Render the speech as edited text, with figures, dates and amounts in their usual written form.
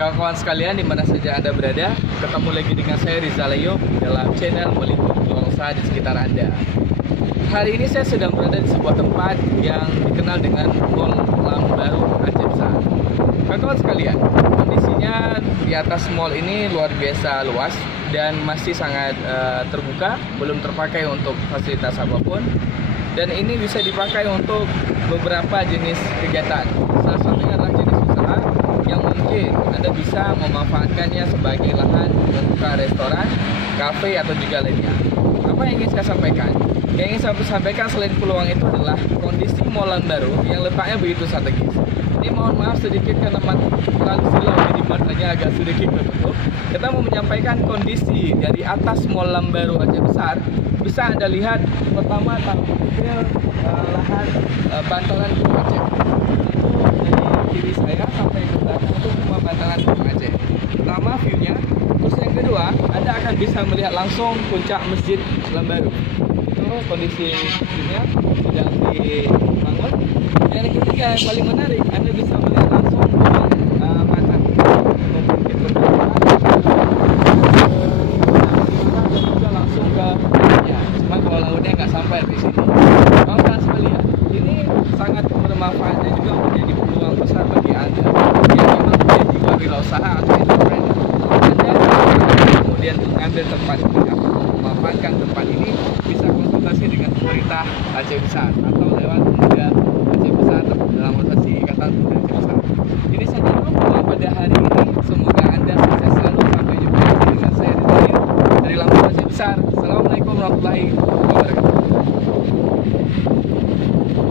Kawan-kawan sekalian dimana saja Anda berada, ketemu lagi dengan saya Rizal Ayub dalam channel meliput peluang usaha di sekitar Anda. Hari ini saya sedang berada di sebuah tempat yang dikenal dengan Mall Lambaru Aceh Besar. Kawan-kawan sekalian, kondisinya di atas mall ini luar biasa luas dan masih sangat terbuka, belum terpakai untuk fasilitas apapun. Dan ini bisa dipakai untuk beberapa jenis kegiatan. Salah satunya adalah jenis usaha yang mungkin Anda bisa memanfaatkannya sebagai lahan membuka restoran, kafe, atau juga lainnya. Apa yang ingin saya sampaikan? Yang ingin saya sampaikan selain peluang itu adalah kondisi Mall Lambaru yang letaknya begitu strategis. Ini mohon maaf sedikit karena terlalu silau, jadi matanya agak sedikit tertutup. Kita mau menyampaikan kondisi dari atas Mall Lambaru Aceh Besar. Bisa Anda lihat pertama tampil lahan bantalan Gunung Aceh. Dari kiri saya sampai ke belakang itu semua bantalan Gunung Aceh. Pertama view-nya. Terus yang kedua, Anda akan bisa melihat langsung puncak Masjid Lambaru. Itu kondisi view-nya sedang dibangun. Dan yang ketiga yang paling menarik, Anda bisa melihat langsung mata bukit berdua. Langsung ke ya, cuma kalau lautnya nggak sampai di sini. Kawan-kawan sekalian, ini sangat bermanfaat dan juga menjadi peluang besar bagi Anda yang memang punya jiwa wirausaha atau entrepreneur. Anda kemudian mengambil tempat ini atau memanfaatkan tempat ini, bisa konsultasi dengan pemerintah Aceh Besar atau